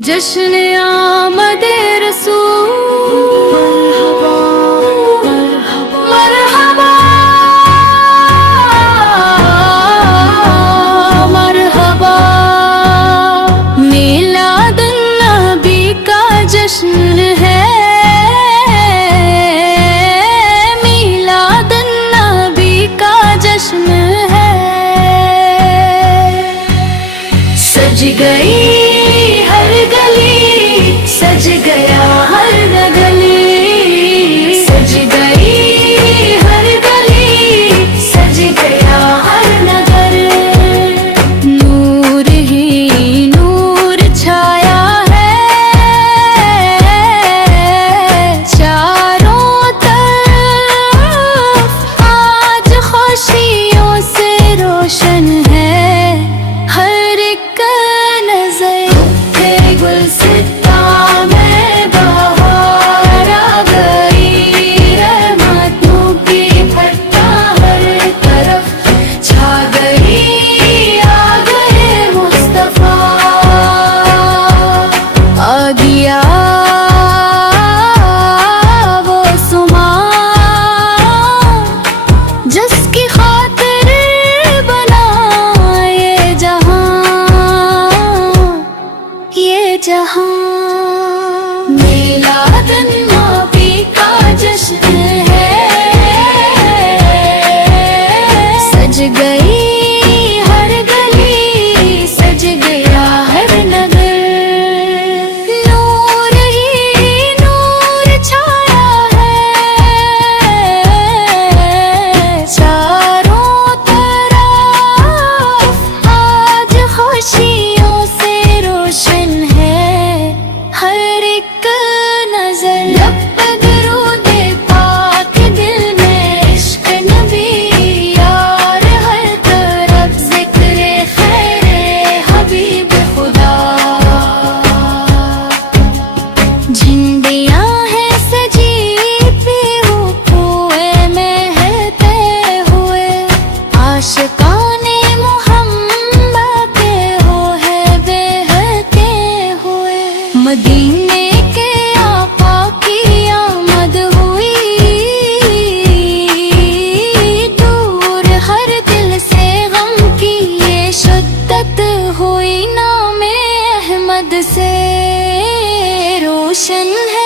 जश्न आमदे रसूल मरहबा मरहबा मिलादुन नबी का जश्न है, मिलादुन नबी का जश्न है। सज गई हर गली, सज गया हर गली, सज गई हर गली, सज गया हर नगर। नूर ही नूर छाया है चारों तरफ, आज खुशियों से रोशन है हर एक नजर। गुलसिता में बहार आ गई, रहमतों की फटा हर तरफ छा गई, आ गए मुस्तफा। आ गया वो सुमा जिसकी खातिर बना ये जहां। मिलादुन नबी का जश्न है, सज गई हर गली, सज गया हर नगर। नूर ही नूर छाया है चारों तरफ, आज खुशियों से रोशन है हर एक नजर। लब पे दरूद पाक, दिल में इश्क नबी यार, हर तरफ जिक्र खैर हबीब खुदा। झंडियां हैं सजी पीहू कुएं में हेलते हुए, आशिकाने मोहम्मद के हो है बहते हुए। मदीने के आका की आमद हुई, दूर हर दिल से गम की ये शिद्दत हुई, नाम अहमद से रोशन है